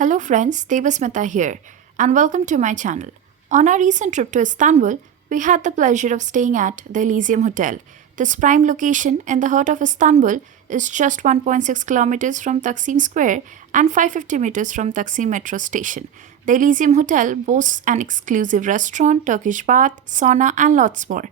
Hello friends, Devasmita here and welcome to my channel. On our recent trip to Istanbul, we had the pleasure of staying at the Elysium Hotel. This prime location in the heart of Istanbul is just 1.6 kilometers from Taksim Square and 550 meters from Taksim metro station. The Elysium Hotel boasts an exclusive restaurant, Turkish bath, sauna and lots more.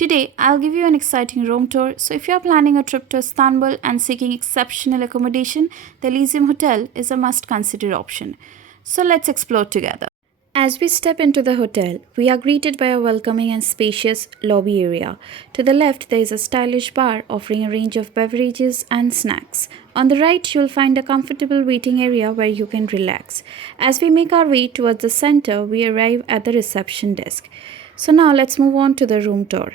Today, I'll give you an exciting room tour. So, if you're planning a trip to Istanbul and seeking exceptional accommodation, the Elysium Hotel is a must consider option. So, let's explore together. As we step into the hotel, we are greeted by a welcoming and spacious lobby area. To the left, there is a stylish bar offering a range of beverages and snacks. On the right, you'll find a comfortable waiting area where you can relax. As we make our way towards the center, we arrive at the reception desk. So now let's move on to the room tour.